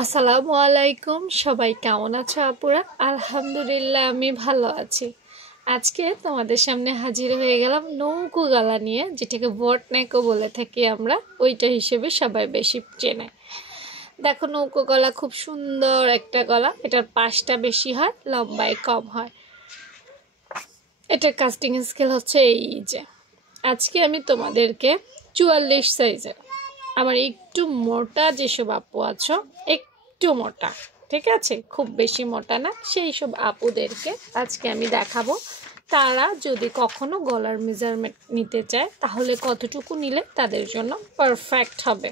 আসসালামু আলাইকুম, সবাই কেমন আছো আপুরা? আলহামদুলিল্লাহ আমি ভালো আছি। আজকে তোমাদের সামনে হাজির হয়ে গেলাম নৌকো গলা নিয়ে, যেটাকে বটনেকও বলে থাকি আমরা, ওইটা হিসেবে সবাই বেশি চেনে। দেখো, নৌকো গলা খুব সুন্দর একটা গলা। এটার পাশটা বেশি হয়, লম্বায় কম হয়। এটার কাস্টিং স্কেল হচ্ছে এই যে। আজকে আমি তোমাদেরকে 44 সাইজের, আমার একটু মোটা যেসব আপু আছো, একটু মোটা, ঠিক আছে, খুব বেশি মোটা না, সেই সব আপুদেরকে আজকে আমি দেখাবো। তারা যদি কখনো গলার মেজারমেন্ট নিতে চায় তাহলে কতটুকু নিলে তাদের জন্য পারফেক্ট হবে।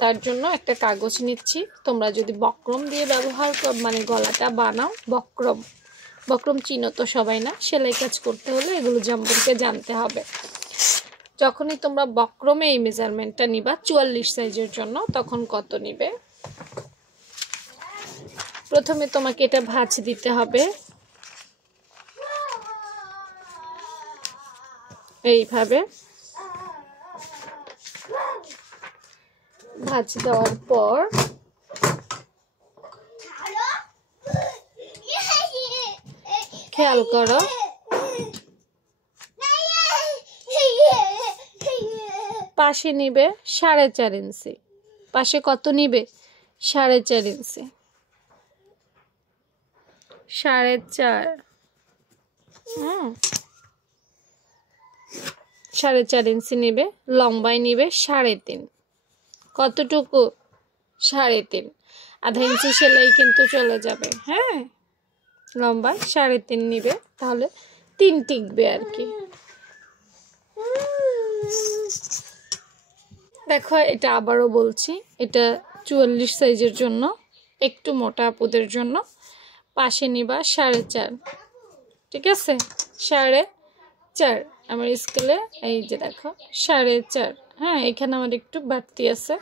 তার জন্য একটা কাগজ নিচ্ছি। তোমরা যদি বক্রম দিয়ে ব্যবহার মানে গলাটা বানাও, বক্রম চিনো তো সবাই না? সেলাই কাজ করতে হলে এগুলো সম্পর্কে জানতে হবে। যখনই তোমরা বক্রমে এই মেজারমেন্টটা নিবা 44 সাইজের জন্য, তখন কত নিবে? প্রথমে তোমাকে এটা ভাঁজ দিতে হবে এইভাবে। ভাঁজ দেওয়ার পর খেয়াল করো, পাশে নিবে 4.5 ইঞ্চি। পাশে কত নিবে? 4.5 ইঞ্চি। 4.5, 4.5 ইঞ্চি নিবে। লম্বায় নিবে 3.5। কতটুকু? 3.5। আধা ইঞ্চি সেলাই কিন্তু চলে যাবে। হ্যাঁ, লম্বায় 3.5 নিবে, তাহলে 3 টিকবে আর কি। দেখো, এটা আবারও বলছি, এটা 44 সাইজের জন্য, একটু মোটা আপুদের জন্য। পাশে নিবা 4.5, ঠিক আছে? 4.5 আমার স্কেলে এই যে দেখো 4.5। হ্যাঁ, এখানে আমার একটু বাড়তি আছে।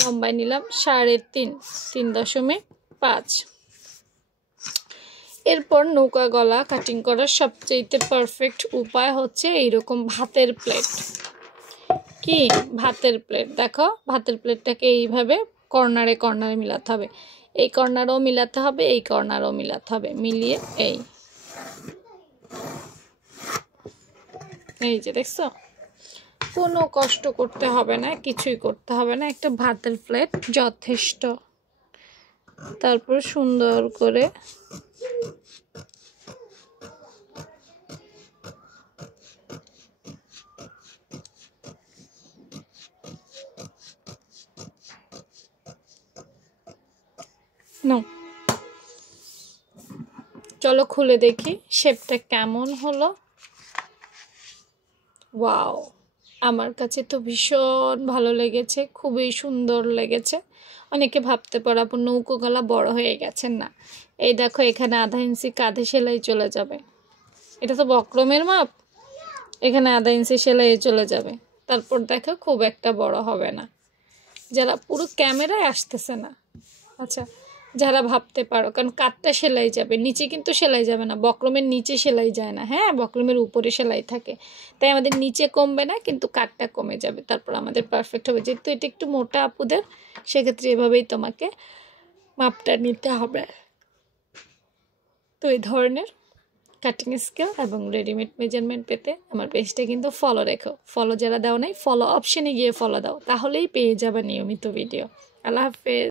লম্বায় নিলাম 3.5, 3.5। এরপর নৌকা গলা কাটিং করার সবচেয়ে পারফেক্ট উপায় হচ্ছে এইরকম ভাতের প্লেট। কি ভাতের প্লেট? দেখো, ভাতের প্লেটটাকে এইভাবে কর্নারে কর্নারে মিলাতে হবে। এই কর্নারও মিলাতে হবে, এই কর্নারও মিলাতে হবে। মিলিয়ে এই যে দেখছো, কোনো কষ্ট করতে হবে না, কিছুই করতে হবে না। একটা ভাতের প্লেট যথেষ্ট। তারপর সুন্দর করে চলো খুলে দেখি শেপটা কেমন হলো। ওয়াও, আমার কাছে তো ভীষণ ভালো লেগেছে, খুবই সুন্দর লেগেছে। অনেকে ভাবতে পারো আপু নৌকো গলা বড় হয়ে গেছেন না। এই দেখো, এখানে আধা ইঞ্চি কাঁধে সেলাই চলে যাবে। এটা তো বক্রমের মাপ, এখানে আধা ইঞ্চি সেলাই চলে যাবে। তারপর দেখো, খুব একটা বড় হবে না। যারা পুরো ক্যামেরায় আসতেছে না, আচ্ছা, যারা ভাবতে পারো, কারণ কাঠটা সেলাই যাবে, নিচে কিন্তু সেলাই যাবে না। বক্রমের নিচে সেলাই যায় না, হ্যাঁ, বক্রমের উপরে সেলাই থাকে। তাই আমাদের নিচে কমবে না, কিন্তু কাঠটা কমে যাবে। তারপর আমাদের পারফেক্ট হবে। যেহেতু এটা একটু মোটা আপুদের, সেক্ষেত্রে এভাবেই তোমাকে মাপটা নিতে হবে। তো এই ধরনের কাটিং স্কেল এবং রেডিমেড মেজারমেন্ট পেতে আমার পেজটা কিন্তু ফলো রেখো। ফলো যারা দাও নাই, ফলো অপশানে গিয়ে ফলো দাও, তাহলেই পেয়ে যাবে নিয়মিত ভিডিও। আল্লাহ হাফেজ।